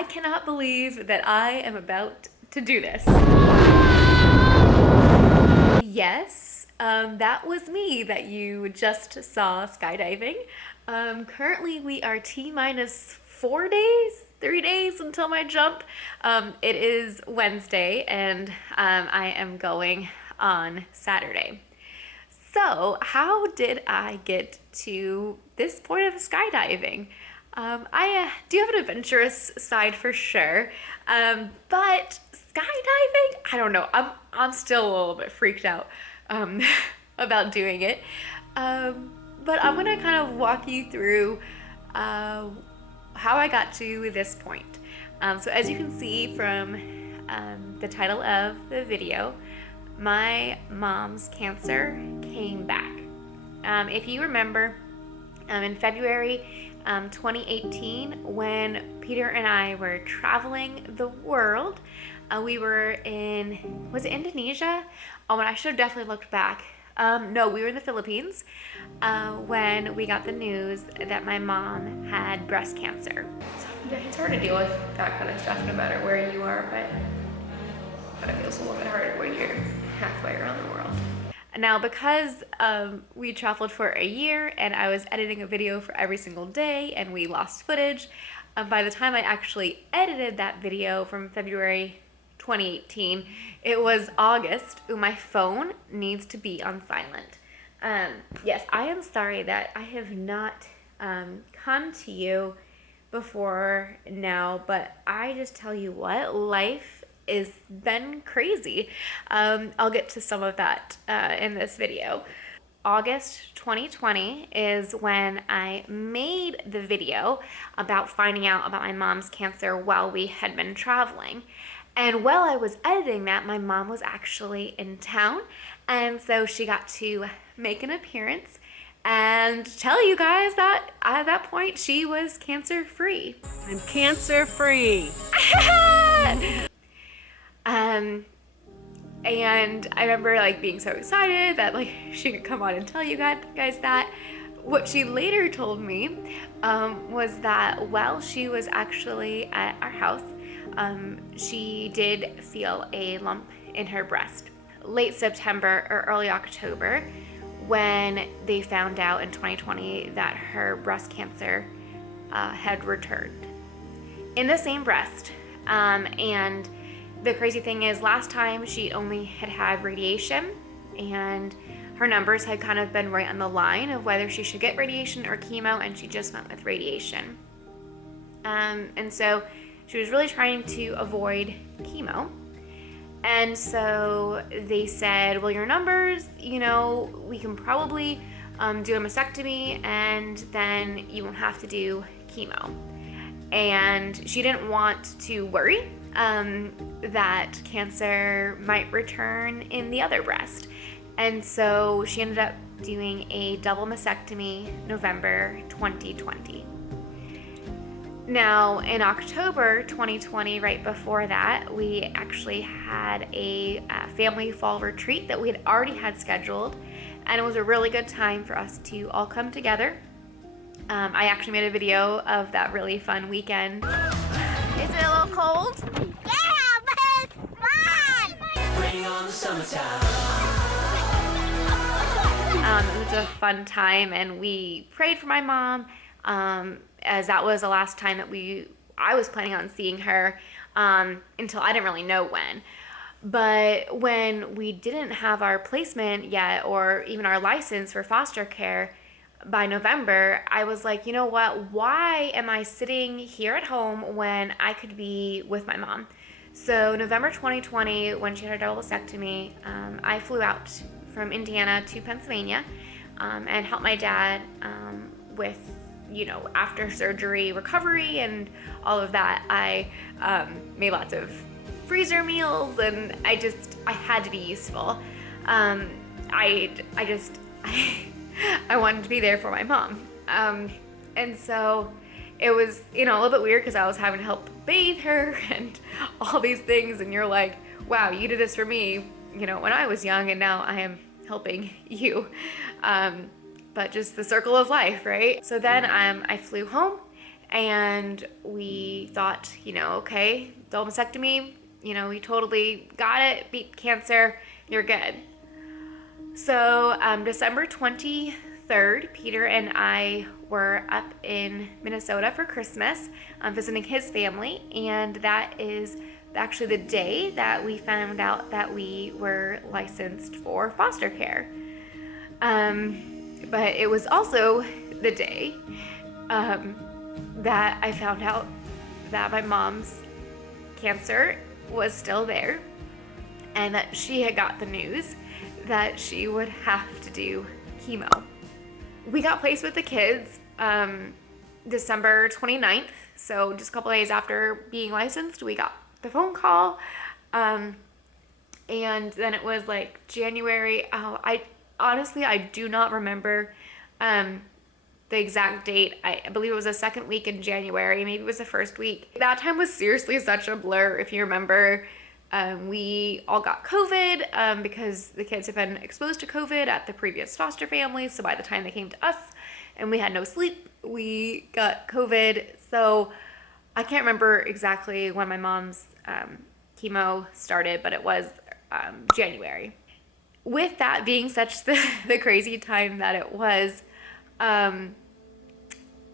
I cannot believe that I am about to do this. Yes, that was me that you just saw skydiving. Currently we are T-minus 4 days, 3 days until my jump. It is Wednesday and I am going on Saturday. So how did I get to this point of skydiving? I do have an adventurous side for sure, but skydiving, I don't know. I'm still a little bit freaked out about doing it. But I'm gonna kind of walk you through how I got to this point. So as you can see from the title of the video, my mom's cancer came back. If you remember, in February 2018, when Peter and I were traveling the world, we were in, was it Indonesia? Oh, and I should have definitely looked back. No, we were in the Philippines when we got the news that my mom had breast cancer. So, yeah, it's hard to deal with that kind of stuff no matter where you are, but it feels a little bit harder when you're halfway around the world. Now, because we traveled for a year and I was editing a video for every single day and we lost footage, by the time I actually edited that video from February 2018, it was August. Ooh, my phone needs to be on silent. Yes, I am sorry that I have not come to you before now, but I just tell you what, life has been crazy. I'll get to some of that in this video. August 2020 is when I made the video about finding out about my mom's cancer while we had been traveling. And while I was editing that, my mom was actually in town, and so she got to make an appearance and tell you guys that at that point she was cancer-free. I'm cancer-free. And I remember like being so excited that like she could come on and tell you guys that. What she later told me was that while she was actually at our house, she did feel a lump in her breast. Late September or early October, when they found out in 2020 that her breast cancer had returned in the same breast. And the crazy thing is, last time she only had radiation, and her numbers had kind of been right on the line of whether she should get radiation or chemo, and she just went with radiation. And so she was really trying to avoid chemo. And so they said, well, your numbers, you know, we can probably do a mastectomy and then you won't have to do chemo. And she didn't want to worry that cancer might return in the other breast. And so she ended up doing a double mastectomy November 2020. Now, in October 2020, right before that, we actually had a family fall retreat that we had already had scheduled, and it was a really good time for us to all come together. I actually made a video of that really fun weekend. Is it a little cold? Yeah, but it's fun! Bring on the summertime. It was a fun time, and we prayed for my mom, as that was the last time that I was planning on seeing her until I didn't really know when. But when we didn't have our placement yet or even our license for foster care by November, I was like, you know what, why am I sitting here at home when I could be with my mom? So November 2020, when she had her double mastectomy, I flew out from Indiana to Pennsylvania and helped my dad with, you know, after surgery recovery and all of that. I made lots of freezer meals, and I had to be useful. I wanted to be there for my mom. And so it was, you know, a little bit weird because I was having to help bathe her and all these things, and you're like, wow, you did this for me, you know, when I was young, and now I am helping you. But just the circle of life, right? So then I flew home, And we thought, okay, the mastectomy, we totally got it, beat cancer, you're good. So December 23rd, Peter and I were up in Minnesota for Christmas, visiting his family, and that is actually the day that we found out that we were licensed for foster care. But it was also the day that I found out that my mom's cancer was still there, and that she had got the news that she would have to do chemo. We got placed with the kids December 29th, so just a couple days after being licensed, we got the phone call, and then it was like January. I honestly do not remember the exact date. I believe it was the second week in January, maybe it was the first week. That time was seriously such a blur. If you remember, we all got COVID because the kids had been exposed to COVID at the previous foster families. So by the time they came to us and we had no sleep, we got COVID. So I can't remember exactly when my mom's chemo started, but it was January. With that being such the crazy time that it was,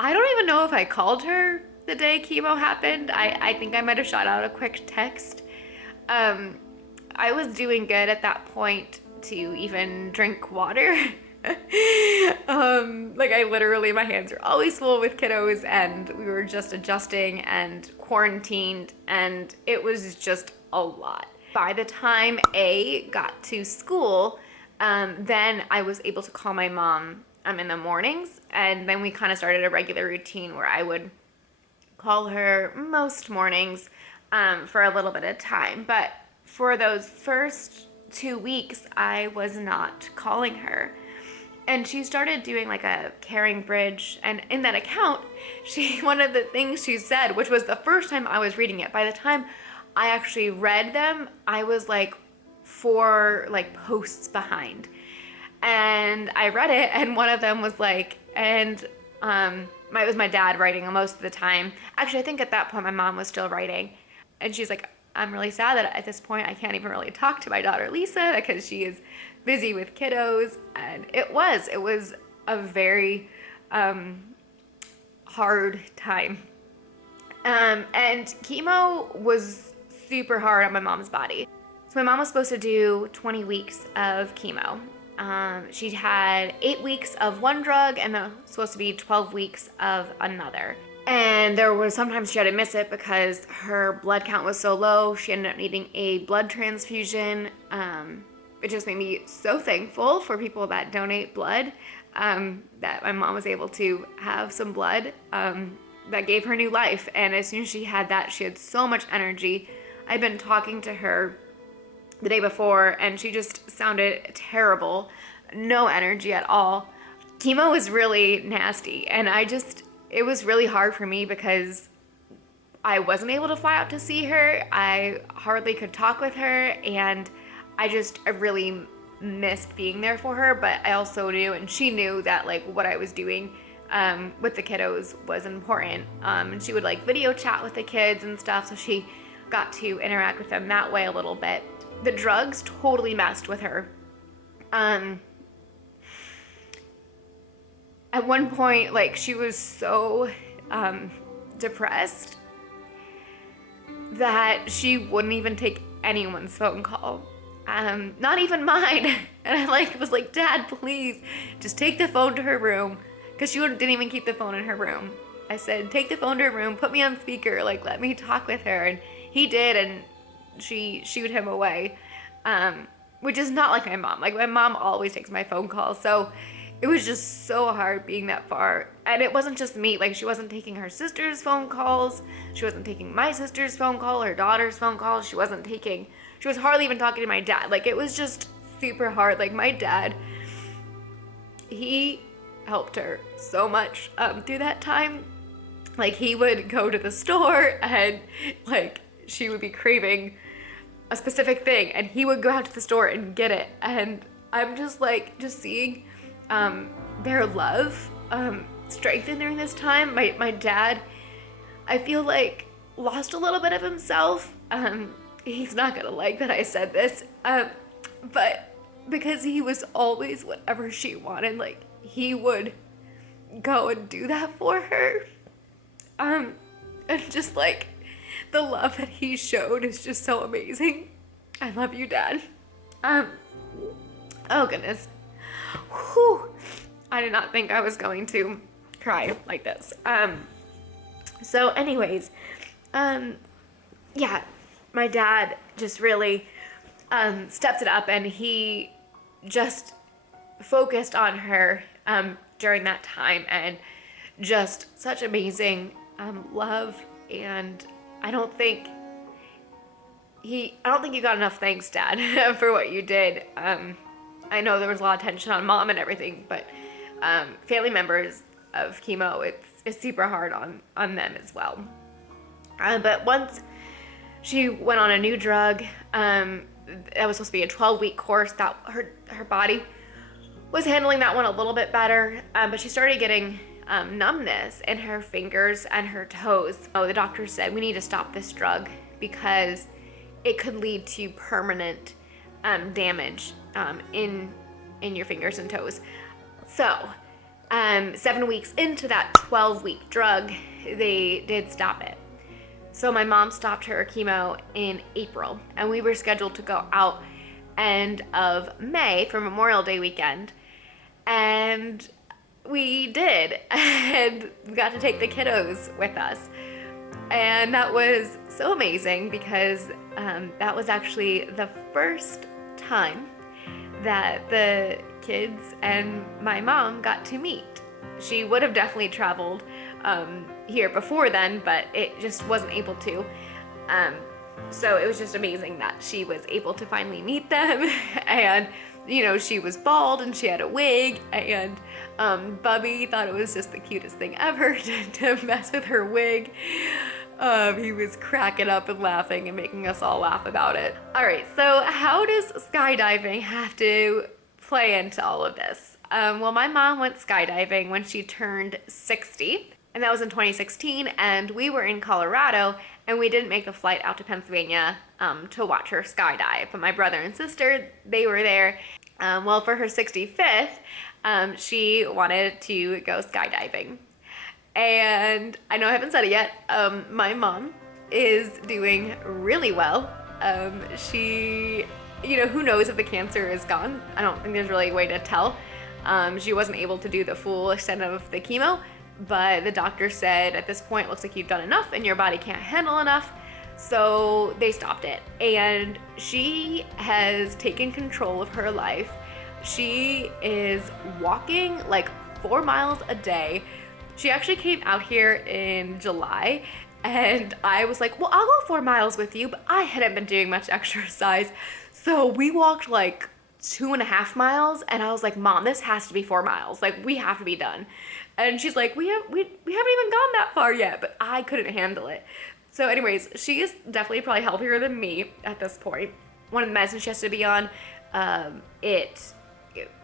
I don't even know if I called her the day chemo happened. I think I might have shot out a quick text. I was doing good at that point to even drink water. Like I literally, my hands are always full with kiddos, and we were just adjusting and quarantined, and it was just a lot. By the time A got to school, then I was able to call my mom in the mornings, and then we kind of started a regular routine where I would call her most mornings for a little bit of time. But for those first 2 weeks, I was not calling her. And she started doing like a caring bridge, and in that account, one of the things she said, which was the first time I was reading it, by the time I actually read them, I was like 4 posts behind. And I read it, and one of them was like, and it was my dad writing most of the time. Actually, I think at that point my mom was still writing, and she's like, I'm really sad that at this point I can't even really talk to my daughter Lisa because she is busy with kiddos. And it was a very hard time. And chemo was super hard on my mom's body. So my mom was supposed to do 20 weeks of chemo. She had 8 weeks of one drug, and then supposed to be 12 weeks of another. And there was sometimes she had to miss it because her blood count was so low. She ended up needing a blood transfusion. It just made me so thankful for people that donate blood, that my mom was able to have some blood that gave her new life. And as soon as she had that, she had so much energy. I'd been talking to her the day before, and she just sounded terrible. No energy at all. Chemo was really nasty, and it was really hard for me because I wasn't able to fly out to see her. I hardly could talk with her, and I really missed being there for her. But I also knew, and she knew, that what I was doing with the kiddos was important. And she would video chat with the kids and stuff, so she got to interact with them that way a little bit. The drugs totally messed with her. At one point, she was so depressed that she wouldn't even take anyone's phone call. Not even mine. And I was like, Dad, please, just take the phone to her room. Because she didn't even keep the phone in her room. I said, take the phone to her room, put me on speaker, let me talk with her. And he did, and she shooed him away, which is not like my mom. My mom always takes my phone calls, so it was just so hard being that far. And it wasn't just me. She wasn't taking her sister's phone calls. She wasn't taking my sister's phone call, her daughter's phone calls. She was hardly even talking to my dad. It was just super hard. My dad, he helped her so much through that time. He would go to the store, and she would be craving a specific thing, and he would go out to the store and get it. And I'm just seeing their love strengthen during this time. My dad, I feel like lost a little bit of himself. He's not gonna like that I said this, but because he was always whatever she wanted, like he would go and do that for her. And just like the love that he showed is just so amazing. I love you, Dad. Oh goodness. Whew. I did not think I was going to cry like this. So anyways, yeah, my dad just really stepped it up, and he just focused on her during that time, and just such amazing love. And I don't think you got enough thanks, Dad, for what you did. I know there was a lot of tension on Mom and everything, but family members of chemo, it's super hard on them as well. But once she went on a new drug, that was supposed to be a 12-week course, that her body was handling that one a little bit better, but she started getting numbness in her fingers and her toes. So the doctor said, we need to stop this drug because it could lead to permanent damage in your fingers and toes. So 7 weeks into that 12-week drug, they did stop it. So my mom stopped her chemo in April, and we were scheduled to go out end of May for Memorial Day weekend, and we did, and we got to take the kiddos with us. And that was so amazing because that was actually the first time that the kids and my mom got to meet. She would have definitely traveled here before then, but it just wasn't able to. So it was just amazing that she was able to finally meet them. And, you know, she was bald and she had a wig, and Bubby thought it was just the cutest thing ever to mess with her wig. He was cracking up and laughing and making us all laugh about it. All right, so how does skydiving have to play into all of this? Well, my mom went skydiving when she turned 60, and that was in 2016, and we were in Colorado, and we didn't make the flight out to Pennsylvania to watch her skydive. But my brother and sister, they were there. Well, for her 65th, she wanted to go skydiving. And I know I haven't said it yet, my mom is doing really well. She, you know, who knows if the cancer is gone? I don't think there's really a way to tell. She wasn't able to do the full extent of the chemo, but the doctor said at this point, it looks like you've done enough and your body can't handle enough. So they stopped it. And she has taken control of her life. She is walking like 4 miles a day. She actually came out here in July, and I was like, well, I'll go 4 miles with you, but I hadn't been doing much exercise. So we walked like 2.5 miles, and I was like, Mom, this has to be 4 miles. Like, we have to be done. And she's like, we haven't even gone that far yet, but I couldn't handle it. So anyways, she is definitely probably healthier than me at this point. One of the medicines she has to be on, it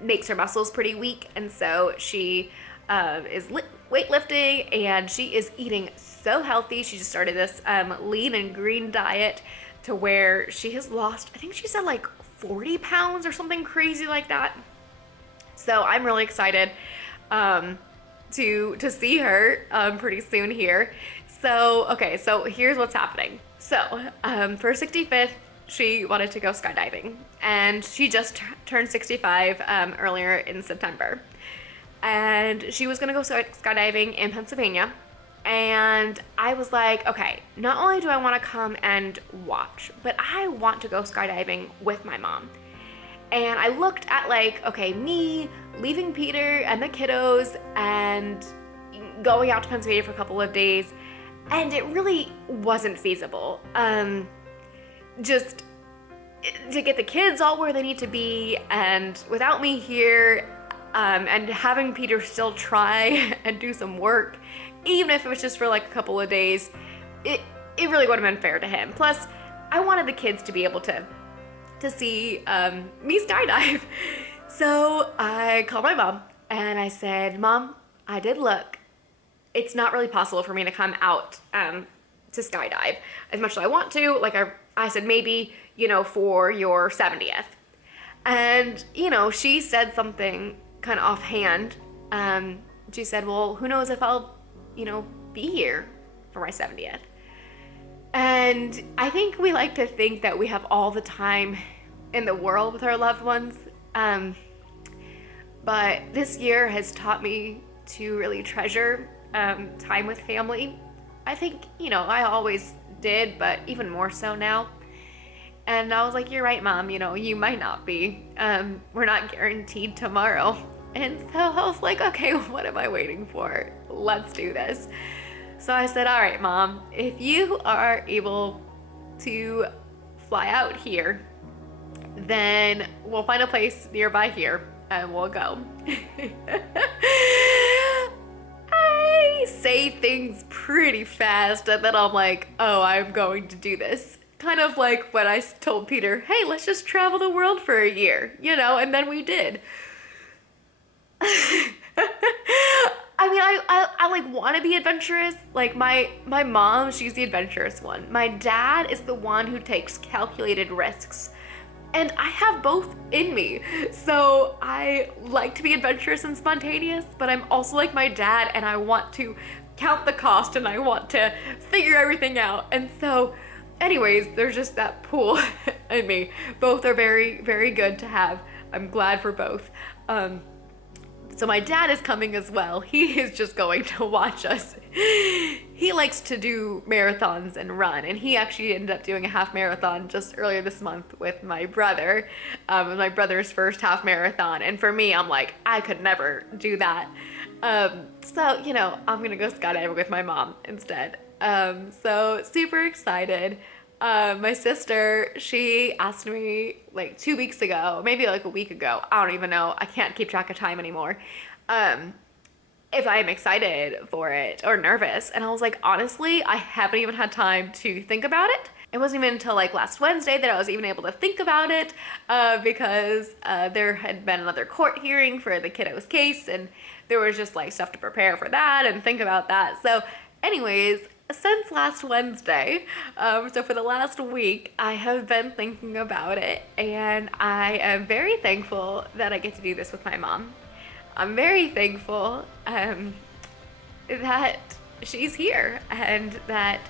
makes her muscles pretty weak, and so she is weightlifting, and she is eating so healthy. She just started this lean and green diet to where she has lost, I think she said like 40 pounds or something crazy like that. So I'm really excited to see her pretty soon here. So, okay, so here's what's happening. So, for 65th, she wanted to go skydiving, and she just turned 65 earlier in September. And she was gonna go skydiving in Pennsylvania. And I was like, okay, not only do I wanna come and watch, but I want to go skydiving with my mom. And I looked at like, okay, me leaving Peter and the kiddos and going out to Pennsylvania for a couple of days, and it really wasn't feasible. Just to get the kids all where they need to be, and without me here, and having Peter still try and do some work, even if it was just for like a couple of days, it really would have been fair to him. Plus, I wanted the kids to be able to see me skydive. So I called my mom and I said, Mom, I did look. it's not really possible for me to come out to skydive as much as I want to. Like I said, maybe, for your 70th. And, she said something kind of offhand. She said, well, who knows if I'll, be here for my 70th. And I think we like to think that we have all the time in the world with our loved ones. But this year has taught me to really treasure time with family. I think, I always did, but even more so now. And I was like, you're right, Mom, you might not be. We're not guaranteed tomorrow. And so I was like, okay, what am I waiting for? Let's do this. So I said, all right, Mom, if you are able to fly out here, then we'll find a place nearby here and we'll go. I say things pretty fast and then I'm like, oh, I'm going to do this. Kind of like when I told Peter, hey, let's just travel the world for a year, and then we did. I mean, I like want to be adventurous. Like my mom, she's the adventurous one. My dad is the one who takes calculated risks. And I have both in me. So I like to be adventurous and spontaneous, but I'm also like my dad and I want to count the cost and I want to figure everything out. And so anyways, there's just that pool in me. Both are very, very good to have. I'm glad for both. So my dad is coming as well. He is just going to watch us. He likes to do marathons and run, and he actually ended up doing a half marathon just earlier this month with my brother. My brother's first half marathon, and for me, I'm like, I could never do that. So, I'm gonna go skydiving with my mom instead. So super excited. My sister, she asked me like 2 weeks ago, maybe like a week ago, I don't even know, I can't keep track of time anymore, if I'm excited for it or nervous. And I was like, honestly, I haven't even had time to think about it. It wasn't even until like last Wednesday that I was even able to think about it, because there had been another court hearing for the kiddo's case and there was just like stuff to prepare for that and think about that. So anyways, since last Wednesday, so for the last week, I have been thinking about it, and I am very thankful that I get to do this with my mom. I'm very thankful that she's here and that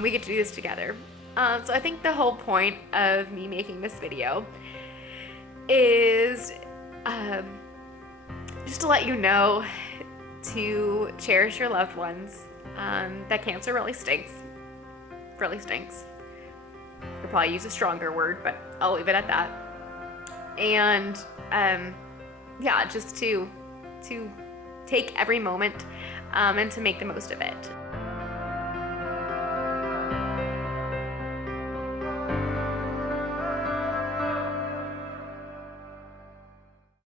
we get to do this together. So I think the whole point of me making this video is just to let you know to cherish your loved ones. That cancer really stinks. Really stinks. Could probably use a stronger word, but I'll leave it at that. And yeah, just to take every moment and to make the most of it.